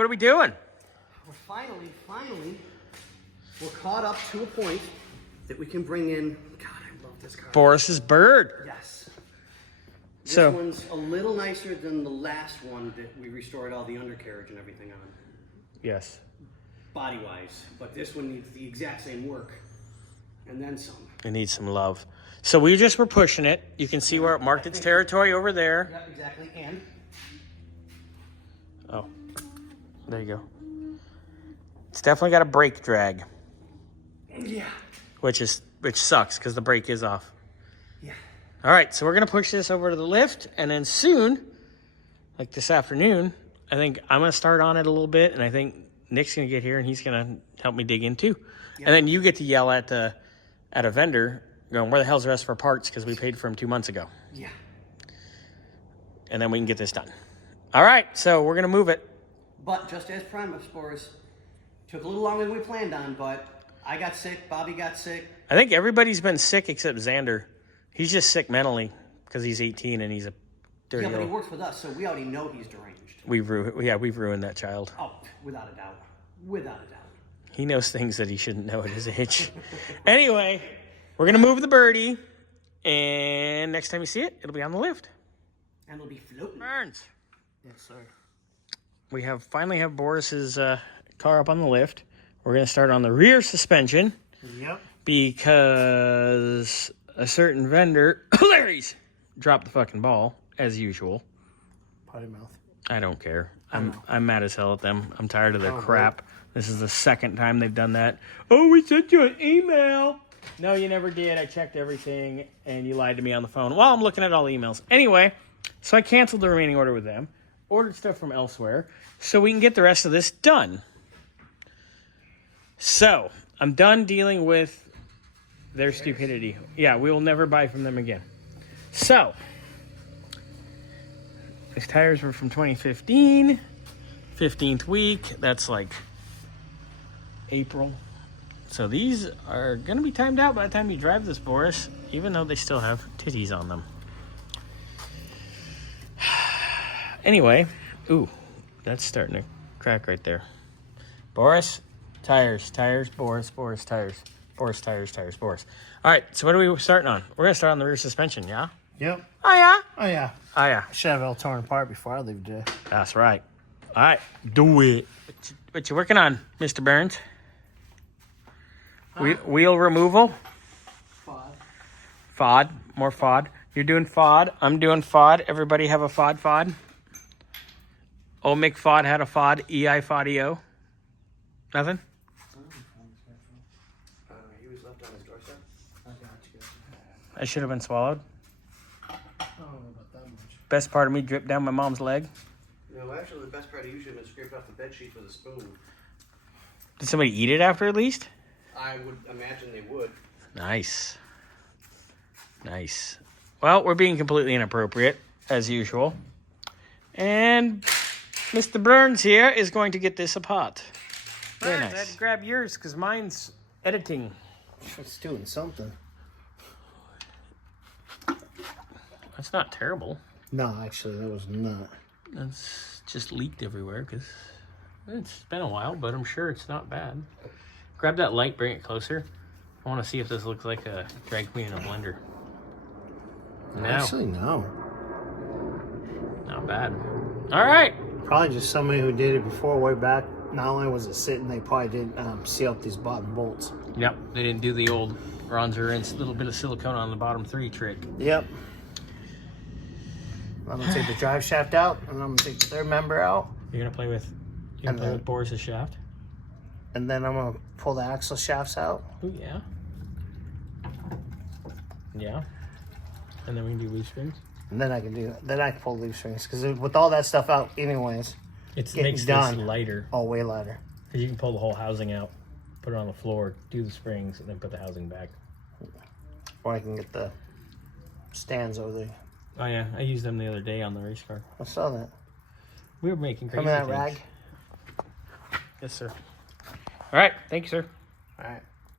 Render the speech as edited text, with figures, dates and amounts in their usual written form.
what are we doing? We're finally, we're caught up to a point that we can bring in, God, I love this car. Boris's bird. Yes. This So one's a little nicer than the last one that we restored all the undercarriage and everything on. yes. Body-wise, but this one needs the exact same work, and then some. It needs some love. So we just were pushing it. You can see where it marked its territory over there. Yeah, exactly, and? Oh, there you go. It's definitely got a brake drag. Yeah. Which sucks because the brake is off. Yeah. All right, so we're going to push this over to the lift, and then soon, like this afternoon, I think I'm going to start on it a little bit, and I think Nick's going to get here, and he's going to help me dig in too. Yep. And then you get to yell at a vendor, going, where the hell's the rest of our parts? Because we paid for them 2 months ago. Yeah. And then we can get this done. All right, so we're going to move it. But just as promised, Boris, took a little longer than we planned on, but I got sick, Bobby got sick. I think everybody's been sick except Xander. He's just sick mentally because he's 18 and he's a dirty Yeah, but he old... works with us, so we already know he's deranged. We've ruined that child. Oh, without a doubt. Without a doubt. He knows things that he shouldn't know at his age. Anyway, we're going to move the birdie, and next time you see it, it'll be on the lift. And it'll be floating. Burns. Yes, sir. We finally have Boris's car up on the lift. We're going to start on the rear suspension. Yep. Because a certain vendor, Larry's, dropped the fucking ball, as usual. Potty mouth. I don't care. I'm mad as hell at them. I'm tired of their crap. This is the second time they've done that. Oh, we sent you an email. No, you never did. I checked everything, and you lied to me on the phone while I'm looking at all the emails. Anyway, so I canceled the remaining order with them, ordered stuff from elsewhere, so we can get the rest of this done. So, I'm done dealing with their stupidity. Yeah, we will never buy from them again. So, these tires were from 2015, 15th week. That's like April. So these are going to be timed out by the time you drive this, Boris, even though they still have titties on them. Anyway, ooh, that's starting to crack right there. Boris, tires, Boris, tires. Boris, tires, Boris. All right, so what are we starting on? We're going to start on the rear suspension, yeah? Yep. Oh, yeah? Oh, yeah. Oh, yeah. I should have it all torn apart before I leave today. That's right. All right, do it. What you working on, Mr. Burns? Wheel removal? FOD. More FOD. You're doing FOD. I'm doing FOD. Everybody have a FOD? Old McFOD had a FOD. EI FOD-EO. Nothing? He was left on his doorstep. I got you. I should have been swallowed. I don't know about that much. Best part of me dripped down my mom's leg. No, actually, the best part of you should have been scraped off the bed sheets with a spoon. Did somebody eat it after at least? I would imagine they would. Nice. Well, we're being completely inappropriate, as usual. And Mr. Burns here is going to get this apart. Very nice. I had to grab yours because mine's editing. It's doing something. That's not terrible. No, actually, that was not. It's just leaked everywhere because it's been a while, but I'm sure it's not bad. Grab that light, bring it closer. I want to see if this looks like a drag queen in a blender. No. Actually, no. Not bad. All right. Probably just somebody who did it before, way back. Not only was it sitting, they probably didn't seal up these bottom bolts. Yep, they didn't do the old Ronzer and a little bit of silicone on the bottom 3 trick. Yep. I'm gonna take the drive shaft out, and I'm gonna take the third member out. You're gonna play with Boris's shaft? And then I'm gonna pull the axle shafts out. Oh yeah. Yeah. And then we can do loose springs. And then I can pull leaf springs, because with all that stuff out anyways, It makes this lighter. Oh, way lighter. Because you can pull the whole housing out, put it on the floor, do the springs, and then put the housing back. Or I can get the stands over there. Oh yeah, I used them the other day on the race car. I saw that. We were making crazy Come in that things. rag? Yes, sir. All right, thank you, sir. All right.